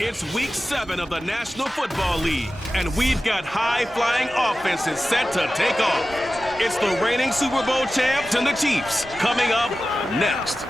It's Week 7 of the National Football League, and we've got high-flying offenses set to take off. It's the reigning Super Bowl champs and the Cheifs coming up next.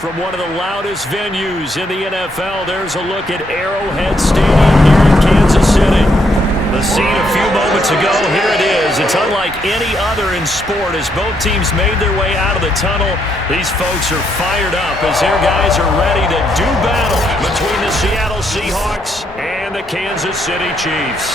From one of the loudest venues in the NFL, there's a look at Arrowhead Stadium here in Kansas City. The scene a few moments ago, here it is. It's unlike any other in sport as both teams made their way out of the tunnel. These folks are fired up as their guys are ready to do battle between the Seattle Seahawks and the Kansas City Chiefs.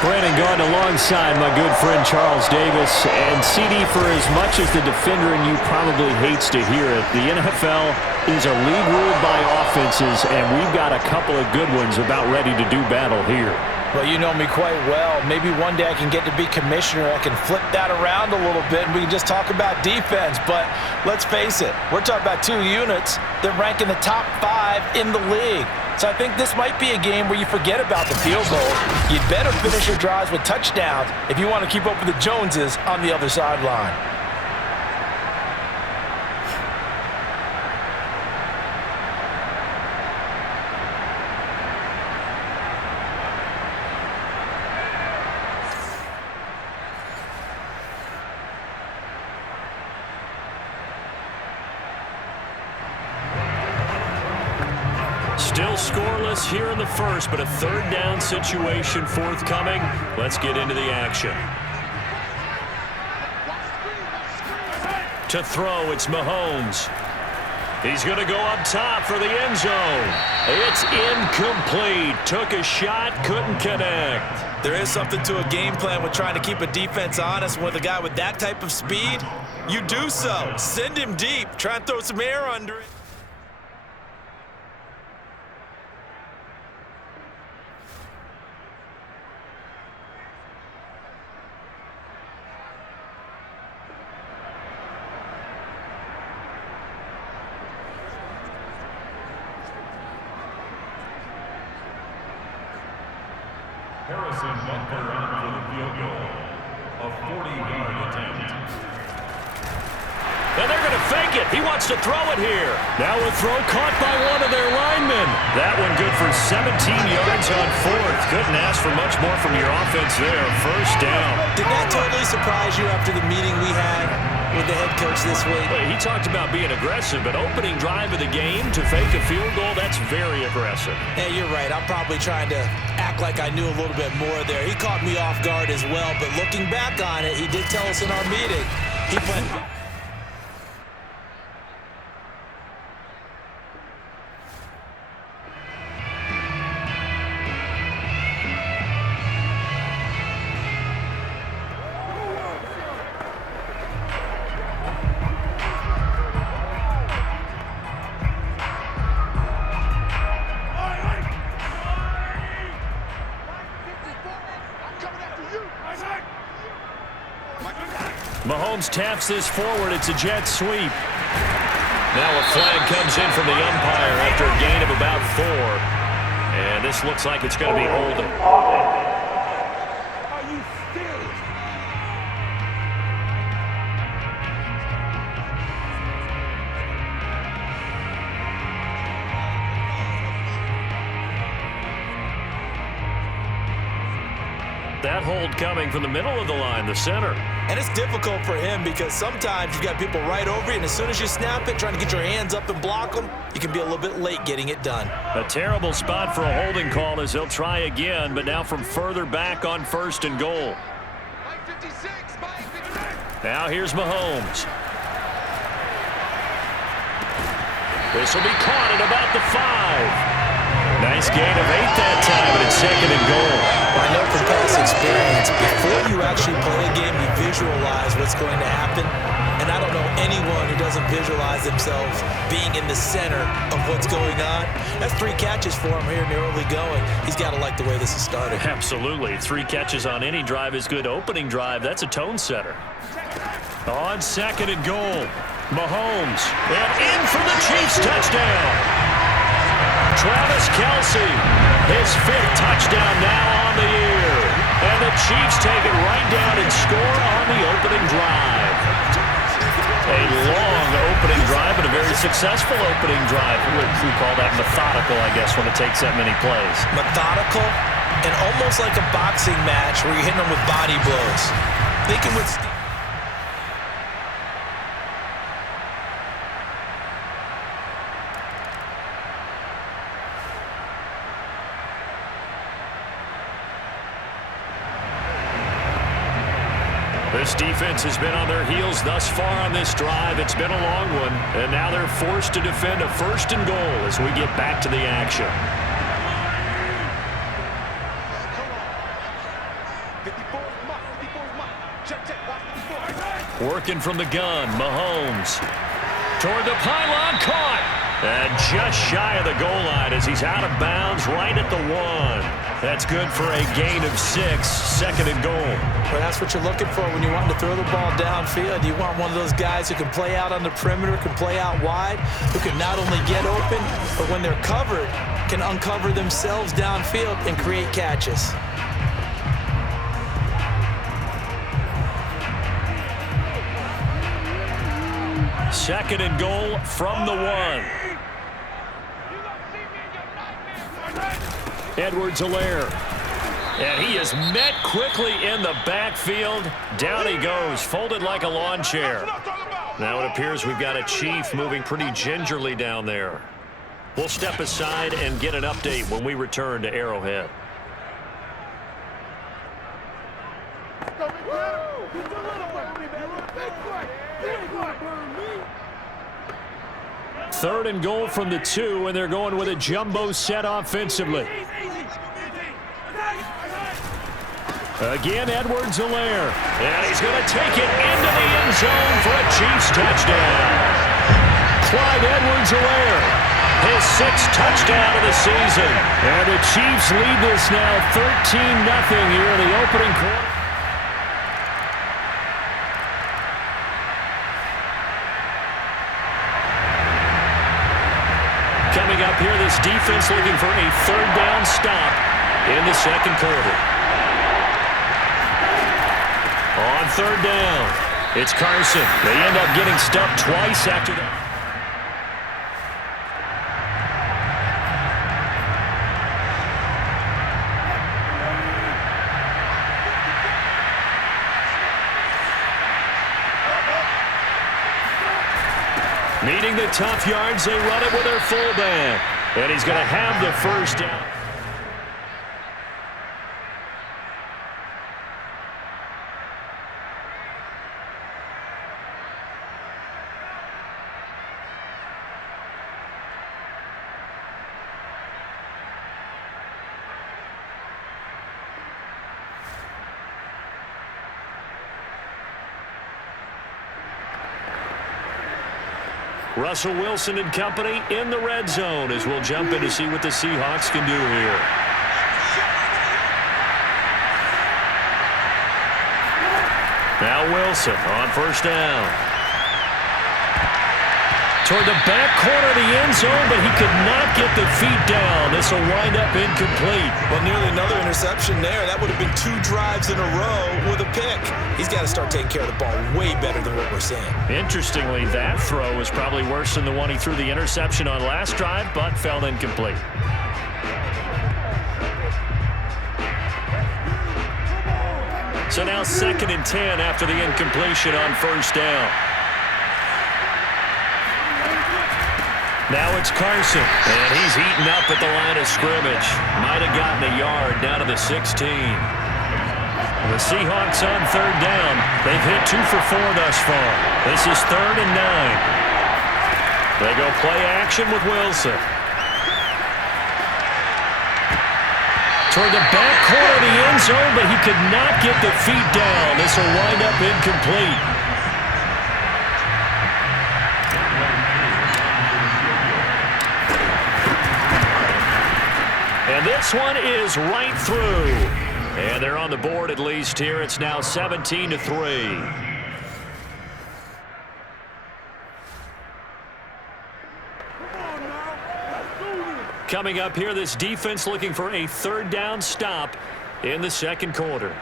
Brandon Garden alongside my good friend Charles Davis. And CD, for as much as the defender in you probably hates to hear it, the NFL is a league ruled by offenses, and we've got a couple of good ones about ready to do battle here. Well, you know me quite well. Maybe one day I can get to be commissioner. I can flip that around a little bit, and we can just talk about defense. But let's face it, we're talking about two units that rank in the top 5 in the league. So I think this might be a game where you forget about the field goal. You'd better finish your drives with touchdowns if you want to keep up with the Joneses on the other sideline. Still scoreless here in the first, but a third down situation forthcoming. Let's get into the action. To throw, it's Mahomes. He's going to go up top for the end zone. It's incomplete. Took a shot, couldn't connect. There is something to a game plan with trying to keep a defense honest with a guy with that type of speed. You do so. Send him deep. Try and throw some air under it. Harrison Butker on for the field goal. A 40-yard attempt. And they're going to fake it. He wants to throw it here. Now a throw caught by one of their linemen. That one good for 17 yards on fourth. Couldn't ask for much more from your offense there. First down. Did that totally surprise you after the meeting we had with the head coach this week? Well, he talked about being aggressive, but opening drive of the game to fake a field goal, that's very aggressive. Hey, you're right. I'm probably trying to act like I knew a little bit more there. He caught me off guard as well, but looking back on it, he did tell us in our meeting. He went... Mahomes taps this forward. It's a jet sweep. Now a flag comes in from the umpire after a gain of about 4. And this looks like it's going to be holding. Are you serious? That hold coming from the middle of the line, the center. And it's difficult for him because sometimes you've got people right over you, and as soon as you snap it, trying to get your hands up and block them, you can be a little bit late getting it done. A terrible spot for a holding call as they'll try again, but now from further back on first and goal. Now here's Mahomes. This will be caught at about the 5. Nice gain of 8 that time, but it's second and goal. I know from past experience, before you actually play a game, you visualize what's going to happen. And I don't know anyone who doesn't visualize themselves being in the center of what's going on. That's 3 catches for him here in the early going. He's got to like the way this is started. Absolutely. 3 catches on any drive is good. Opening drive, that's a tone setter. On second and goal, Mahomes. And in for the Chiefs touchdown. Travis Kelce, his 5th touchdown now on the year. And the Chiefs take it right down and score on the opening drive. A long opening drive and a very successful opening drive. We call that methodical, I guess, when it takes that many plays. Methodical and almost like a boxing match where you're hitting them with body blows. Thinking with... This defense has been on their heels thus far on this drive. It's been a long one, and now they're forced to defend a 1st and goal as we get back to the action. Working from the gun, Mahomes. Toward the pylon, caught. And just shy of the goal line as he's out of bounds right at the 1. That's good for a gain of 6, 2nd and goal. Well, that's what you're looking for when you want to throw the ball downfield. You want one of those guys who can play out on the perimeter, can play out wide, who can not only get open, but when they're covered, can uncover themselves downfield and create catches. Second and goal from the 1. Edwards-Helaire. And he is met quickly in the backfield. Down he goes, folded like a lawn chair. Now it appears we've got a Chief moving pretty gingerly down there. We'll step aside and get an update when we return to Arrowhead. Third and goal from the 2, and they're going with a jumbo set offensively. Again, Edwards-Helaire. And he's going to take it into the end zone for a Chiefs touchdown. Clyde Edwards-Helaire, his 6th touchdown of the season. And the Chiefs lead this now 13-0 here in the opening quarter. Coming up here, this defense looking for a 3rd down stop in the 2nd quarter. On 3rd down, it's Carson. They end up getting stuffed twice after that. Needing the tough yards, they run it with their fullback. And he's going to have the 1st down. Russell Wilson and company in the red zone as we'll jump in to see what the Seahawks can do here. Now Wilson on 1st down. Toward the back corner of the end zone, but he could not get the feet down. This will wind up incomplete. Well, nearly another interception there. That would have been 2 drives in a row with a pick. He's got to start taking care of the ball way better than what we're seeing. Interestingly, that throw was probably worse than the one he threw the interception on last drive, but fell incomplete. So now 2nd and 10 after the incompletion on 1st down. Now it's Carson, and he's eaten up at the line of scrimmage. Might have gotten a yard down to the 16. The Seahawks on 3rd down. They've hit 2 for 4 thus far. This is 3rd and 9. They go play action with Wilson. Toward the back corner of the end zone, but he could not get the feet down. This will wind up incomplete. And this one is right through. And they're on the board at least here. It's now 17-3. Coming up here, this defense looking for a third down stop in the second quarter. On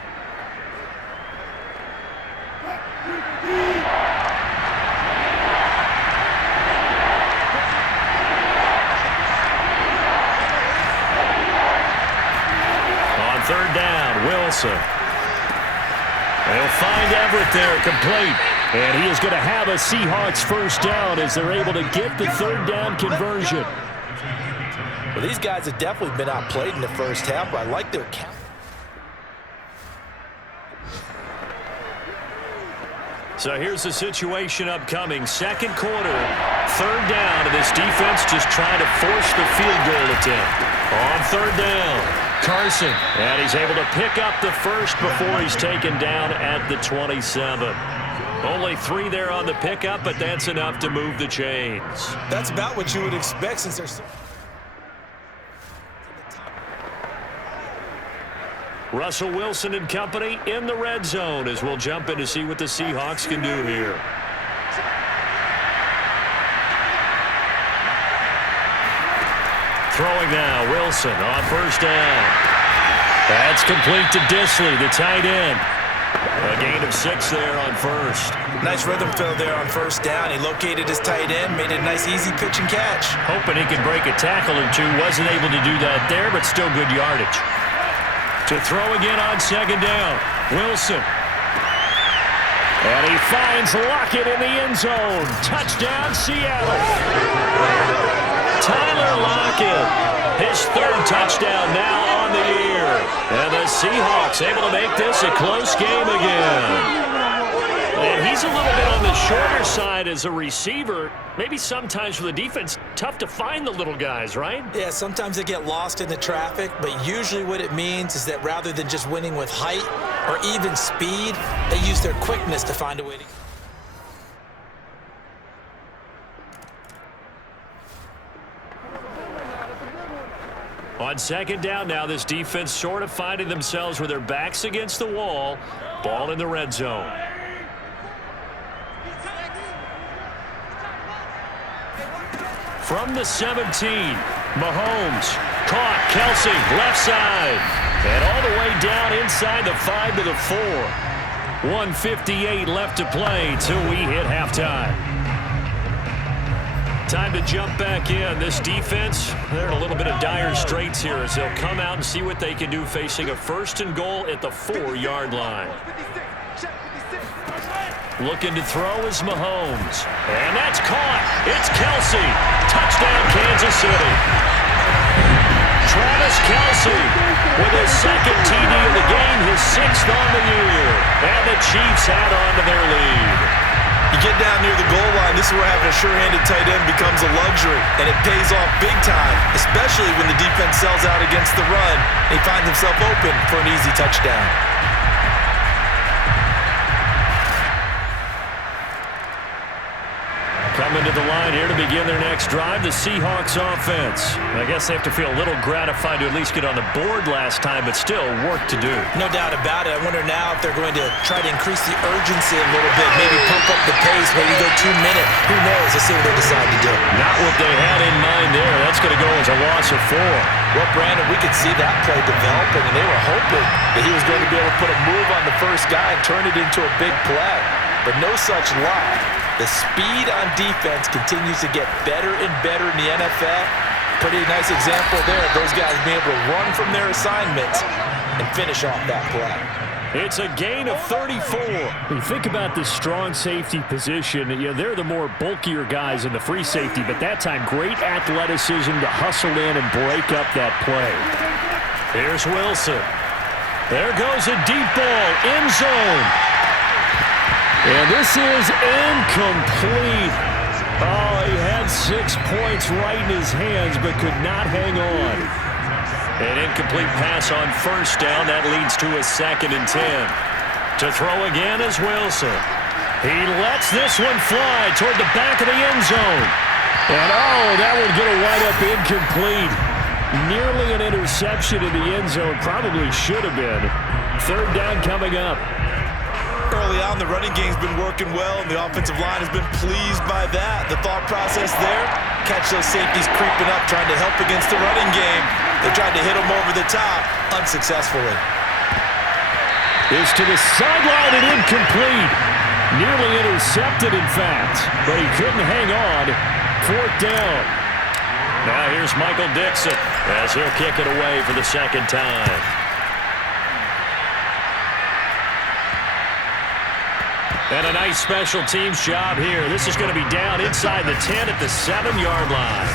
third down, Wilson. They'll find Everett there, complete. And he is going to have a Seahawks first down as they're able to get the third down conversion. Well, these guys have definitely been outplayed in the first half, but I like their count. So here's the situation upcoming. Second quarter, third down, and this defense just trying to force the field goal attempt. On third down, Carson. And he's able to pick up the first before he's taken down at the 27. Only 3 there on the pickup, but that's enough to move the chains. That's about what you would expect since they're so... Russell Wilson and company in the red zone as we'll jump in to see what the Seahawks can do here. Throwing now, Wilson on first down. That's complete to Disley, the tight end. A gain of 6 there on first. Nice rhythm fill there on first down. He located his tight end, made a nice easy pitch and catch. Hoping he could break a tackle or two. Wasn't able to do that there, but still good yardage. To throw again on second down, Wilson. And he finds Lockett in the end zone. Touchdown, Seattle. Tyler Lockett, his third touchdown now on the year. And the Seahawks able to make this a close game again. And he's a little bit on the shorter side as a receiver. Maybe sometimes for the defense, tough to find the little guys, right? Yeah, sometimes they get lost in the traffic, but usually what it means is that rather than just winning with height or even speed, they use their quickness to find a way to... On second down now, this defense sort of finding themselves with their backs against the wall. Ball in the red zone. From the 17, Mahomes caught Kelsey left side and all the way down inside the 5 to the 4. 1:58 left to play till we hit halftime. Time to jump back in. This defense, they're in a little bit of dire straits here as they'll come out and see what they can do facing a first and goal at the 4-yard line. Looking to throw is Mahomes. And that's caught. It's Kelsey. Touchdown, Kansas City. Travis Kelsey with his second TD of the game, his 6th on the year. And the Chiefs add on to their lead. You get down near the goal line, this is where having a sure-handed tight end becomes a luxury. And it pays off big time, especially when the defense sells out against the run. And he finds himself open for an easy touchdown. Coming to the line here to begin their next drive, the Seahawks offense. I guess they have to feel a little gratified to at least get on the board last time, but still work to do. No doubt about it. I wonder now if they're going to try to increase the urgency a little bit, maybe pump up the pace, maybe go 2-minute. Who knows? Let's see what they decide to do. Not what they had in mind there. That's going to go as a loss of 4. Well, Brandon, we could see that play developing, and they were hoping that he was going to be able to put a move on the first guy and turn it into a big play. But no such luck. The speed on defense continues to get better and better in the NFL. Pretty nice example there of those guys being able to run from their assignments and finish off that play. It's a gain of 34. When you think about this strong safety position, they're the more bulkier guys in the free safety, but that time great athleticism to hustle in and break up that play. Here's Wilson. There goes a deep ball, end zone. And this is incomplete. Oh, he had 6 points right in his hands, but could not hang on. An incomplete pass on first down. That leads to a 2nd and 10. To throw again is Wilson. He lets this one fly toward the back of the end zone. And, that one's going to wind up incomplete. Nearly an interception in the end zone. Probably should have been. Third down coming up. Early on, the running game's been working well, and the offensive line has been pleased by that. The thought process there, catch those safeties creeping up, trying to help against the running game. They tried to hit them over the top, unsuccessfully. Is to the sideline and incomplete. Nearly intercepted, in fact, but he couldn't hang on. 4th down. Now here's Michael Dixon as he'll kick it away for the second time. And a nice special teams job here. This is going to be down inside the 10 at the 7-yard line.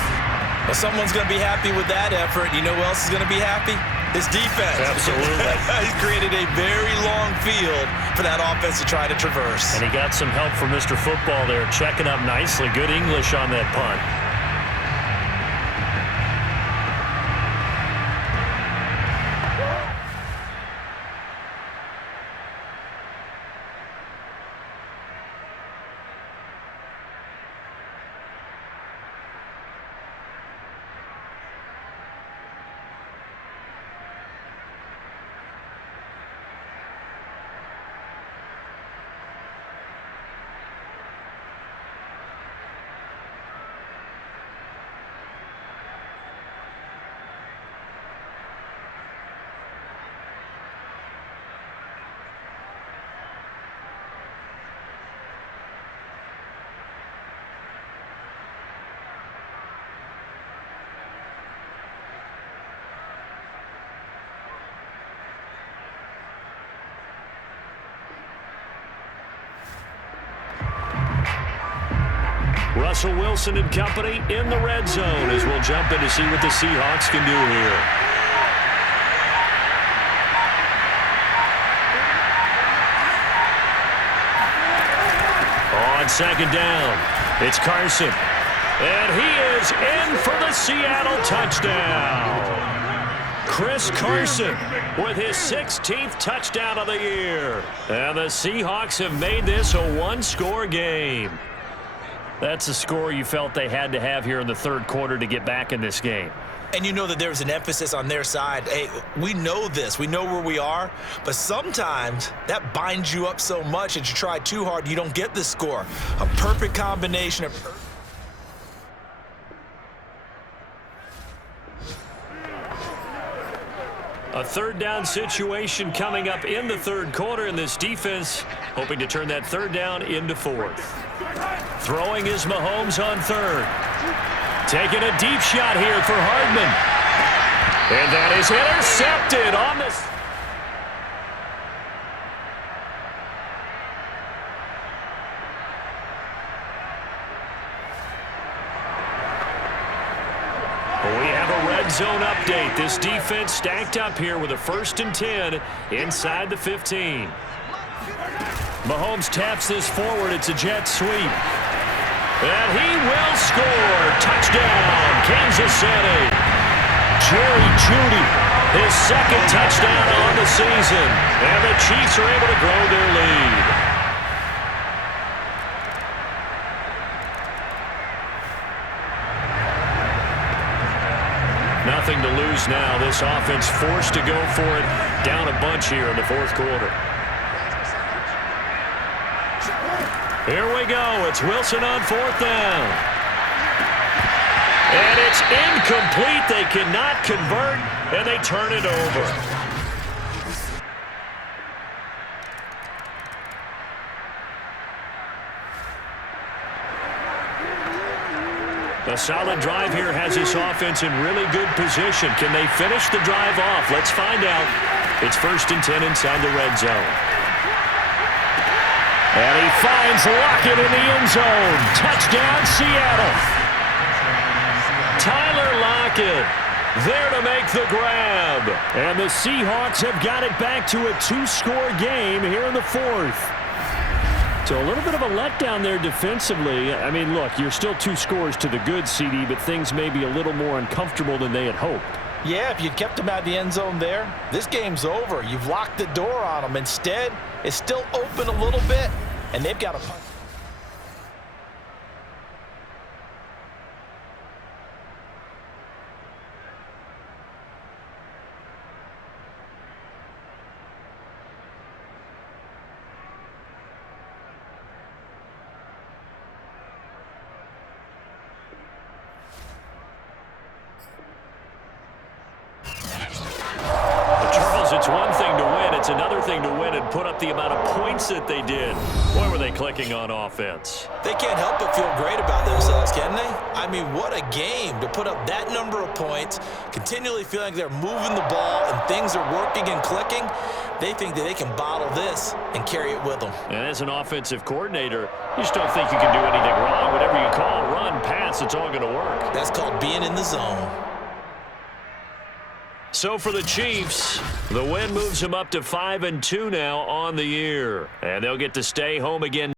Well, someone's going to be happy with that effort. You know who else is going to be happy? His defense. Absolutely. He's created a very long field for that offense to try to traverse. And he got some help from Mr. Football there, checking up nicely. Good English on that punt. Russell Wilson and company in the red zone as we'll jump in to see what the Seahawks can do here. On 2nd down, it's Carson. And he is in for the Seattle touchdown. Chris Carson with his 16th touchdown of the year. And the Seahawks have made this a one-score game. That's a score you felt they had to have here in the 3rd quarter to get back in this game. And you know that there's an emphasis on their side. Hey, we know this. We know where we are. But sometimes that binds you up so much that you try too hard, you don't get the score. A perfect combination of... A 3rd down situation coming up in the 3rd quarter, and this defense hoping to turn that 3rd down into 4th. Throwing is Mahomes on 3rd. Taking a deep shot here for Hardman. And that is intercepted on the... We have a red zone update. This defense stacked up here with a 1st and 10 inside the 15. Mahomes taps this forward. It's a jet sweep. And he will score. Touchdown, Kansas City. Jerry Jeudy, his 2nd touchdown on the season. And the Chiefs are able to grow their lead. Nothing to lose now. This offense forced to go for it. Down a bunch here in the 4th quarter. Here we go. It's Wilson on 4th down. And it's incomplete. They cannot convert, and they turn it over. A solid drive here has this offense in really good position. Can they finish the drive off? Let's find out. It's 1st and 10 inside the red zone. And he finds Lockett in the end zone. Touchdown, Seattle. Tyler Lockett there to make the grab. And the Seahawks have got it back to a 2-score game here in the 4th. So a little bit of a letdown there defensively. I mean, look, you're still 2 scores to the good, CD, but things may be a little more uncomfortable than they had hoped. Yeah, if you'd kept them out of the end zone there, this game's over. You've locked the door on them. Instead, it's still open a little bit, and they've got a punt. It's another thing to win and put up the amount of points that they did. Boy, were they clicking on offense. They can't help but feel great about themselves, can they? I mean, what a game to put up that number of points, continually feeling like they're moving the ball and things are working and clicking. They think that they can bottle this and carry it with them. And as an offensive coordinator, you just don't think you can do anything wrong. Whatever you call, run, pass, it's all going to work. That's called being in the zone. So for the Chiefs, the win moves them up to 5-2 now on the year. And they'll get to stay home again